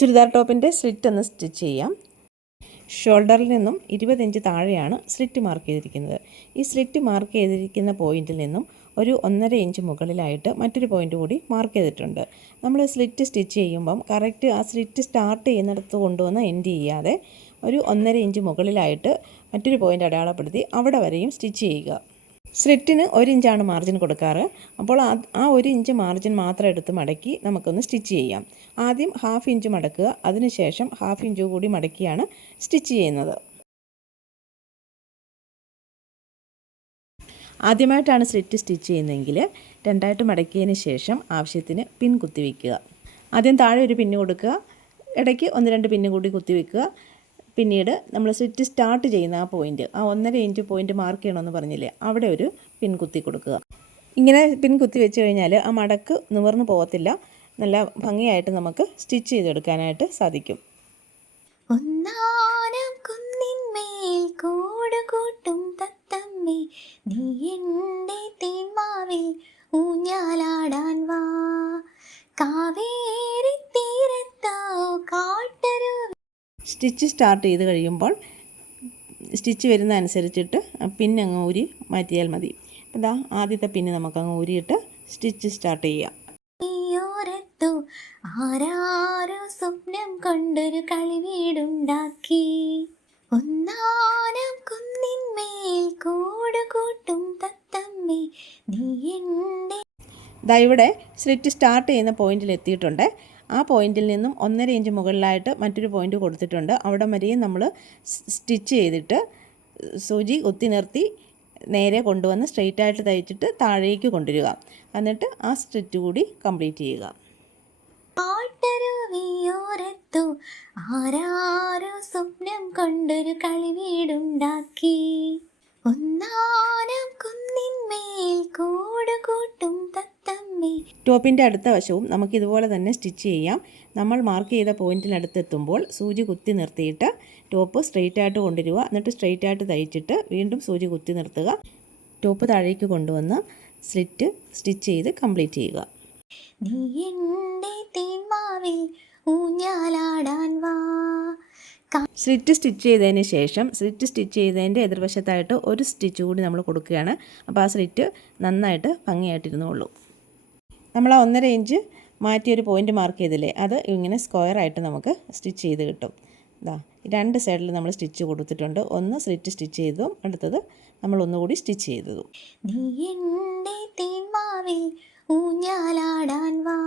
ചുരിദാർ ടോപ്പിൻ്റെ സ്ലിറ്റ് ഒന്ന് സ്റ്റിച്ച് ചെയ്യാം. ഷോൾഡറിൽ നിന്നും 20 ഇഞ്ച് താഴെയാണ് സ്ലിറ്റ് മാർക്ക് ചെയ്തിരിക്കുന്നത്. ഈ സ്ലിറ്റ് മാർക്ക് ചെയ്തിരിക്കുന്ന പോയിന്റിൽ നിന്നും ഒരു 1.5 ഇഞ്ച് മുകളിലായിട്ട് മറ്റൊരു പോയിന്റ് കൂടി മാർക്ക് ചെയ്തിട്ടുണ്ട്. നമ്മൾ സ്ലിറ്റ് സ്റ്റിച്ച് ചെയ്യുമ്പം കറക്റ്റ് ആ സ്ലിറ്റ് സ്റ്റാർട്ട് ചെയ്യുന്നിടത്ത് കൊണ്ടുവന്ന് എൻഡ് ചെയ്യാതെ ഒരു 1.5 ഇഞ്ച് മുകളിലായിട്ട് മറ്റൊരു പോയിന്റ് അടയാളപ്പെടുത്തി അവിടെ വരെയും സ്റ്റിച്ച് ചെയ്യുക. സ്ലിറ്റിന് 1 ഇഞ്ചാണ് മാർജിൻ കൊടുക്കാറ്. അപ്പോൾ ആ 1 ഇഞ്ച് മാർജിൻ മാത്രം എടുത്ത് മടക്കി നമുക്കൊന്ന് സ്റ്റിച്ച് ചെയ്യാം. ആദ്യം 1/2 ഇഞ്ച് മടക്കുക, അതിനുശേഷം 1/2 ഇഞ്ച് കൂടി മടക്കിയാണ് സ്റ്റിച്ച് ചെയ്യുന്നത്. ആദ്യമായിട്ടാണ് സ്ലിറ്റ് സ്റ്റിച്ച് ചെയ്യുന്നതെങ്കിൽ രണ്ടായിട്ട് മടക്കിയതിന് ശേഷം ആവശ്യത്തിന് പിൻ കുത്തിവെക്കുക. ആദ്യം താഴെ ഒരു പിന്ന് കൊടുക്കുക, ഇടയ്ക്ക് 1-2 പിന്ന് കൂടി കുത്തിവെക്കുക. പിന്നീട് നമ്മൾ സ്ലിറ്റ് സ്റ്റാർട്ട് ചെയ്യുന്ന ആ പോയിന്റ്, ആ 1.5 ഇഞ്ച് പോയിന്റ് മാർക്ക് ചെയ്യണമെന്ന് പറഞ്ഞില്ലേ, അവിടെ ഒരു പിൻ കുത്തി കൊടുക്കുക. ഇങ്ങനെ പിൻ കുത്തി വെച്ച് കഴിഞ്ഞാൽ ആ മടക്ക് നിവർന്നു പോകത്തില്ല. നല്ല ഭംഗിയായിട്ട് നമുക്ക് സ്റ്റിച്ച് ചെയ്തെടുക്കാനായിട്ട് സാധിക്കും. ഒന്നാനം കുന്നിന്മേൽ കൂടുകൂട്ടും തത്തമ്മേ, നീ എൻ്റെ തേന്മാവിൽ ഊഞ്ഞാലാടാൻ വാ. കാവേരി തീരത്തോ കാട്ടരു. സ്റ്റിച്ച് സ്റ്റാർട്ട് ചെയ്ത് കഴിയുമ്പോൾ സ്റ്റിച്ച് വരുന്ന അനുസരിച്ചിട്ട് പിന്നങ്ങ് ഊരി മാറ്റിയാൽ മതി. അതാ ആദ്യത്തെ പിന്ന് നമുക്കങ്ങ് ഊരിയിട്ട് സ്റ്റിച്ച് സ്റ്റാർട്ട് ചെയ്യാം. ആരാരോ സ്വപ്നം കൊണ്ടൊരു കളിവീടുണ്ടാക്കി, ഒന്നാനം കുന്നിന്മേൽ കൂടുകൂട്ടും തത്തമ്മേ, നീ എൻ്റെ. ഇവിടെ സ്ലിറ്റ് സ്റ്റാർട്ട് ചെയ്യുന്ന പോയിന്റിൽ എത്തിയിട്ടുണ്ട്. ആ പോയിന്റിൽ നിന്നും 1.5 ഇഞ്ച് മുകളിലായിട്ട് മറ്റൊരു പോയിന്റ് കൊടുത്തിട്ടുണ്ട്. അവിടെ വരെയും നമ്മൾ സ്റ്റിച്ച് ചെയ്തിട്ട് സൂചി കുത്തി നിർത്തി നേരെ കൊണ്ടുവന്ന് സ്ട്രെയിറ്റ് ആയിട്ട് തയ്ച്ചിട്ട് താഴേക്ക് കൊണ്ടുവരിക. എന്നിട്ട് ആ സ്റ്റിച്ച് കൂടി കംപ്ലീറ്റ് ചെയ്യുക. ആരാരോ സ്വപ്നം കൊണ്ടൊരു കളിവീടുണ്ടാക്കി, ഒന്നാനം കുന്നിന്മേൽ കൂടുകൂട്ടും തത്തമ്മേ. ടോപ്പിൻ്റെ അടുത്ത വശവും നമുക്കിതുപോലെ തന്നെ സ്റ്റിച്ച് ചെയ്യാം. നമ്മൾ മാർക്ക് ചെയ്ത പോയിന്റിനടുത്തെത്തുമ്പോൾ സൂചി കുത്തി നിർത്തിയിട്ട് ടോപ്പ് സ്ട്രെയിറ്റ് ആയിട്ട് കൊണ്ടുവരിക. എന്നിട്ട് സ്ട്രെയിറ്റ് ആയിട്ട് തയ്ച്ചിട്ട് വീണ്ടും സൂചി കുത്തി നിർത്തുക. ടോപ്പ് താഴേക്ക് കൊണ്ടുവന്ന് സ്ലിറ്റ് സ്റ്റിച്ച് ചെയ്ത് കംപ്ലീറ്റ് ചെയ്യുക. നീ എൻ്റെ തേന്മാവിൽ ഊഞ്ഞാലാടാൻ വാ. സ്ലിറ്റ് സ്റ്റിച്ച് ചെയ്തതിന് ശേഷം സ്ലിറ്റ് സ്റ്റിച്ച് ചെയ്തതിൻ്റെ എതിർവശത്തായിട്ട് ഒരു സ്റ്റിച്ച് കൂടി നമ്മൾ കൊടുക്കുകയാണ്. അപ്പോൾ ആ സ്ലിറ്റ് നന്നായിട്ട് ഭംഗിയായിട്ടിരുന്നുള്ളൂ. നമ്മൾ ആ 1.5 ഇഞ്ച് മാറ്റിയൊരു പോയിന്റ് മാർക്ക് ചെയ്തില്ലേ, അത് ഇങ്ങനെ സ്ക്വയറായിട്ട് നമുക്ക് സ്റ്റിച്ച് ചെയ്ത് കിട്ടും. ഇതാ 2 സൈഡിൽ നമ്മൾ സ്റ്റിച്ച് കൊടുത്തിട്ടുണ്ട്. ഒന്ന് സ്ലിറ്റ് സ്റ്റിച്ച് ചെയ്തതും അടുത്തത് നമ്മൾ ഒന്നുകൂടി സ്റ്റിച്ച് ചെയ്തതും. നീ എൻ്റെ തേന്മാവിൽ ഊഞ്ഞാലാടാൻ വാ.